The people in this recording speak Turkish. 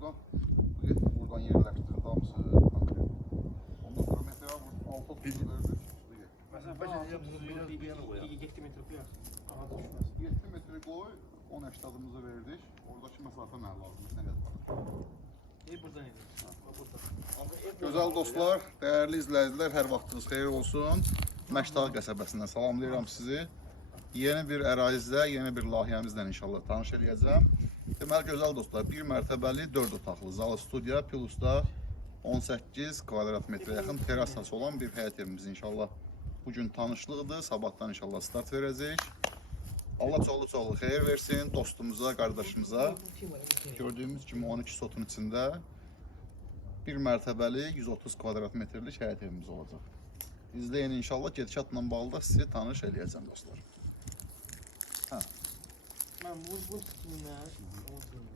buradan buradan yerləşdirdik hamısı. Ondan sonra mesela bu 6 otuz verdik. Mesela biraz bir yana koyalım. 7 metre koyarsın. Aha düşmez. 7 metre qoy, 10 80'ımızı verdik. Oradakı məsafə nə lazımdır, nə qədər? E buradan edelim. Ha, buradan. Gözəl dostlar, dəyərli izləyicilər, hər vaxtınız xeyir olsun. Məştaq qəsəbəsindən salamlayıram sizi. Yeni bir ərazidə, yeni bir layihəmizlə inşallah tanış eləyəcəm. Deməli, gözəl dostlar, bir mərtəbəli 4 otaqlı zalı studiya Pilusda 18 kvadrat metrə yaxın terasası olan bir həyət evimiz inşallah. Bugün tanışlıqdır, sabahdan inşallah start verəcəyik. Allah çoxlu çoxlu xeyir versin dostumuza, qardaşımıza. Gördüyümüz kimi 12 sotun içində bir mərtəbəli 130 kvadrat metrlik həyət evimiz olacaq. İzləyin inşallah gedişatla bağlı da sizi tanış eləyəcəm dostlar. Ah. Mas muito, muito pequeninas.